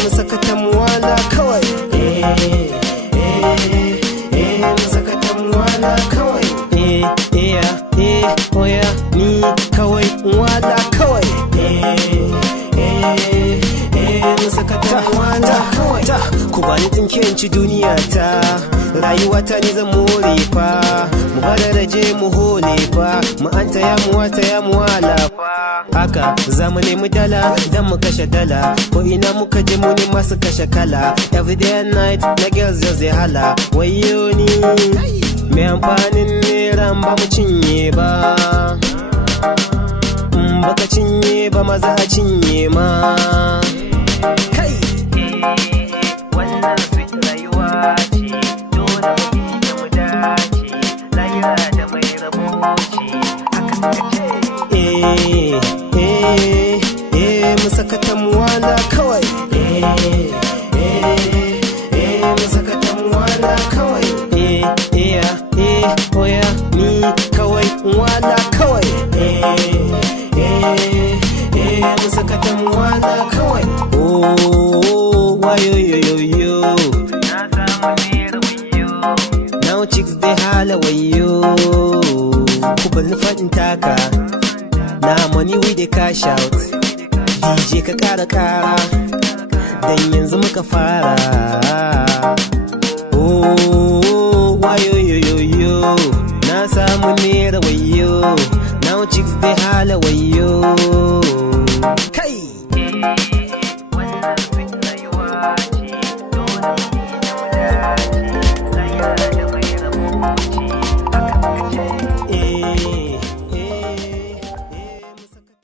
Musakatan wala kawai. Musakatan wala kawai. Oya ni kawai wala kawai. Musakatan wala kawai. Ku bani tsinken ci duniya ta, rayuwa ta ni zan more fa. Mu bada raje mu hole fa, mu anta ya mu wata ya mu wala fa. Haka za mu nemi dala idan mu kashe dala, ko ina muka je mu ne masu kashe kala. Everyday and night na girls just dey hala. Wayo ni me amfanin neran ba mu cinye ba, baka cinye ba maza a cinye ma. Kai wannan sweet rayuwa ce, dole mu yi da mu dace, lahira da mai rabo ce, haka suka ce. Musakatan wala kawai. Musakatan wala kawai. Oya ni kawai wala kawai. Musakatan wala kawai. Oh, wayo yo yo yo. Na samu naira wayo. Now chicks they hala wayo. Ku bani fadin taka. Na money we dey cash out. DJ ka kara kara, dan yanzu muka fara. Oh, wayo yo yo yo. Na samu naira wayo. Now chicks they hala wayo.